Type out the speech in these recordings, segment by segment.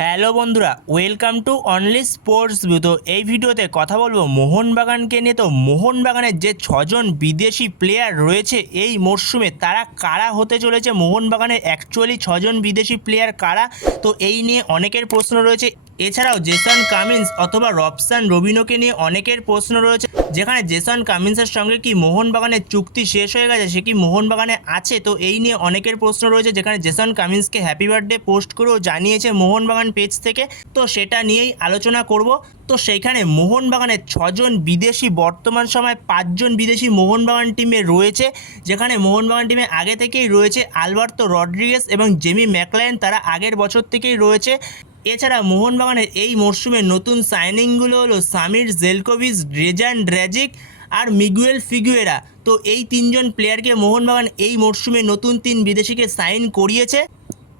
Hello বন্ধুরা, welcome to only sports view. তো এই ভিডিওতে কথা বলবো মোহনবাগানকে নিয়ে। তো মোহনবাগানের যে ছজন বিদেশি প্লেয়ার রয়েছে এই মরশুমে, তারা কারা হতে চলেছে, মোহনবাগানের অ্যাকচুয়ালি ছজন বিদেশি প্লেয়ার কারা, তো এই নিয়ে অনেকের প্রশ্ন রয়েছে। এছাড়াও জেসন কামিন্স অথবা রবসান রবিনোকে নিয়ে অনেকের প্রশ্ন রয়েছে, যেখানে জেসন কামিন্সের সঙ্গে কি মোহনবাগানের চুক্তি শেষ হয়ে গেছে, সে কি মোহনবাগানে আছে, তো এই নিয়ে অনেকের প্রশ্ন রয়েছে। যেখানে জেসন কামিন্সকে হ্যাপি বার্থডে পোস্ট করেও জানিয়েছে মোহনবাগান পেজ থেকে, তো সেটা নিয়েই আলোচনা করব। তো সেইখানে মোহনবাগানের ছজন বিদেশি, বর্তমান সময় পাঁচজন বিদেশি মোহনবাগান টিমে রয়েছে। যেখানে মোহনবাগান টিমে আগে থেকেই রয়েছে আলবার্তো রড্রিগেস এবং জেমি ম্যাকলারেন, তারা আগের বছর থেকেই রয়েছে। এছাড়া মোহনবাগানের এই মরশুমে নতুন সাইনিংগুলো হলো সামির জেলকোভিচ, ড্রেজান ড্র্যাজিক আর মিগুয়েল ফিগুয়েরা। তো এই তিনজন প্লেয়ারকে মোহনবাগান এই মরশুমে নতুন তিন বিদেশিকে সাইন করিয়েছে।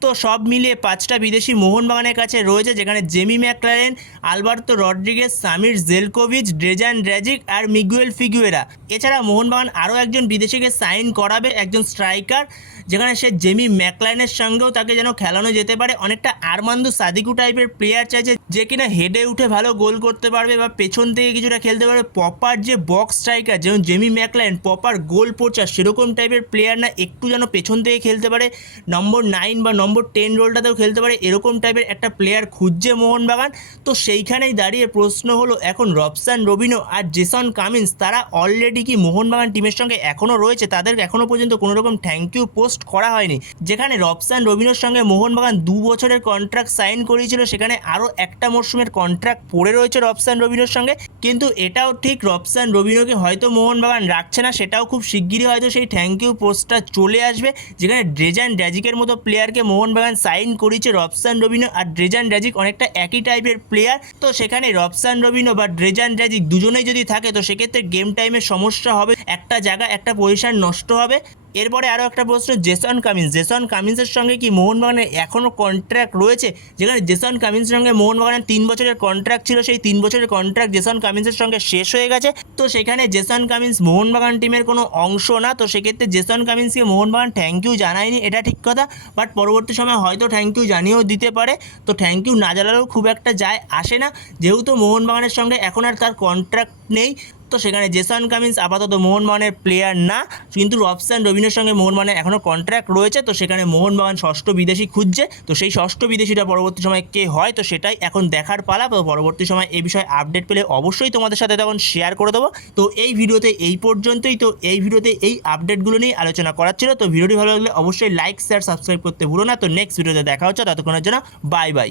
তো সব মিলিয়ে পাঁচটা বিদেশি মোহনবাগানের কাছে রয়েছে, যেখানে Jamie McLaren, Alberto Rodrigues, Samir Zeljkovic, Drazan Dragic আর মিগুয়েল ফিগুয়েরা। এছাড়া মোহনবাগান আরও একজন বিদেশিকে সাইন করাবে, একজন স্ট্রাইকার, যেখানে সে জেমি ম্যাকলারেনের সঙ্গেও তাকে যেন খেলানো যেতে পারে। অনেকটা আরমান্দু সাদিকু টাইপের প্লেয়ার চাইছে, যে কিনা হেডে উঠে ভালো গোল করতে পারবে বা পেছন থেকে কিছুটা খেলতে পারবে। প্রপার যে বক্স স্ট্রাইকার, যেমন জেমি ম্যাকলারেন প্রপার গোল পোচার, সেরকম টাইপের প্লেয়ার না, একটু যেন পেছন থেকে খেলতে পারে, নম্বর 9 বা নম্বর 10 রোলটাতেও খেলতে পারে, এরকম টাইপের একটা প্লেয়ার খুঁজছে মোহনবাগান। তো সেইখানেই দাঁড়িয়ে প্রশ্ন হলো, এখন রবসান রবিনো আর জেসন কামিন্স তারা অলরেডি কি মোহনবাগান টিমের সঙ্গে এখনও রয়েছে? তাদের এখনও পর্যন্ত কোনো রকম থ্যাংক ইউ পোস্ট করা হয়নি। যেখানে রবসান রবিনোর সঙ্গে মোহনবাগান 2 বছরের কন্ট্রাক্ট সাইন করিয়েছিল, সেখানে আরও একটা মরশুমের কন্ট্রাক্ট পড়ে রয়েছে রবসান রবিনোর সঙ্গে। কিন্তু এটাও ঠিক, রবসান রবিনোকে হয়তো মোহনবাগান রাখছে না, সেটাও খুব শিগগিরই হয়তো সেই থ্যাংক ইউ পোস্টটা চলে আসবে। যেখানে ড্রেজান ড্র্যাজিকের মতো প্লেয়ারকে মোহনবাগান সাইন করেছে রবসান রবিনো, আর ড্রেজান ড্র্যাজিক অনেকটা একই টাইপের প্লেয়ার। তো সেখানে রবসান রবিনো বা ড্রেজান ড্র্যাজিক দুজনেই যদি থাকে, তো সেক্ষেত্রে গেম টাইমের সমস্যা হবে, একটা জায়গা একটা পজিশন নষ্ট হবে। এরপরে আরও একটা প্রশ্ন, জেসন কামিন্সের সঙ্গে কি মোহনবাগানের এখনও কন্ট্রাক্ট রয়েছে? যেখানে জেসন কামিন্সের সঙ্গে মোহনবাগানের 3 বছরের কন্ট্রাক্ট ছিল, সেই 3 বছরের কন্ট্রাক্ট জেসন কামিন্সের সঙ্গে শেষ হয়ে গেছে। তো সেখানে জেসন কামিন্স মোহনবাগান টিমের কোনো অংশ না, তো সেক্ষেত্রে জেসন কামিন্সকে মোহনবাগান থ্যাংক ইউ জানায়নি, এটা ঠিক কথা। বাট পরবর্তী সময় হয়তো থ্যাংক ইউ জানিয়েও দিতে পারে। তো থ্যাংক ইউ না জানালেও খুব একটা যায় আসে না, যেহেতু মোহনবাগানের সঙ্গে এখন আর তার কন্ট্রাক্ট নেই। তো সেখানে জেসন কামিন্স আপাতত মোহনবাগানের প্লেয়ার না, কিন্তু রবসান রবিনোর সঙ্গে মোহনবাগানের এখনও কন্ট্রাক্ট রয়েছে। তো সেখানে মোহনবাগান ষষ্ঠ বিদেশি খুঁজছে, তো সেই ষষ্ঠ বিদেশিটা পরবর্তী সময় কে হয়, তো সেটাই এখন দেখার পালা। তো পরবর্তী সময় এই বিষয়ে আপডেট পেলে অবশ্যই তোমাদের সাথে তখন শেয়ার করে দেবো। তো এই ভিডিওতে এই পর্যন্তই। তো এই ভিডিওতে এই আপডেটগুলো নিয়ে আলোচনা করার ছিল। তো ভিডিওটি ভালো লাগলে অবশ্যই লাইক, শেয়ার, সাবস্ক্রাইব করতে ভুলো না। তো নেক্সট ভিডিওতে দেখা হচ্ছে, ততক্ষণের জন্য বাই বাই।